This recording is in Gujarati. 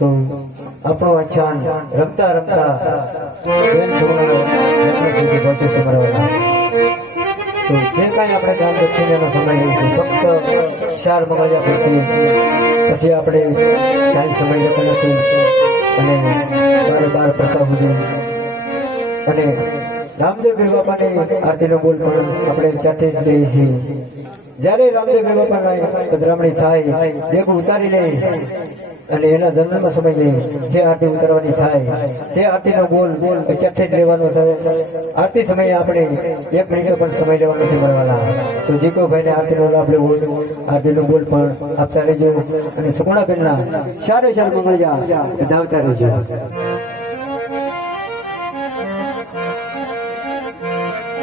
તો આપણો વાંચન રમતા રમતા બેન છોકરાનો લગ્ન સુધી પહોંચે છે મારા તો જે કાંઈ આપણે કામ દક્ષિણાનો સમય લઈશું ફક્ત 4 મગાજા પૂરતી પછી આપણે કાંઈ સમય લેતો નથી અને 12 પ્રસાદ સુધી અને રામદેવ પીર બાપાની આરતીનો બોલ પણ આપણે ચાટે જ લઈએ છીએ જ્યારે રામદેવ પીર બાપાની પધરામણી થાય દેખ ઉતારી લે અને એના જન્મનો સમય લે જે આરતી ઉતારવાની થાય તે આરતીનો બોલ ચાટે જ લેવાનો છે આરતી સમયે આપણે 1 મિનિટ પણ સમય લેવાનો નથી મળવાના તો જીકો ભાઈને આરતીનો લાભ લેવો આરતીનો બોલ પણ આપતા રહેજો અને સુગુણાબેનના 4 મંગળજા ધાવતા રહેજો।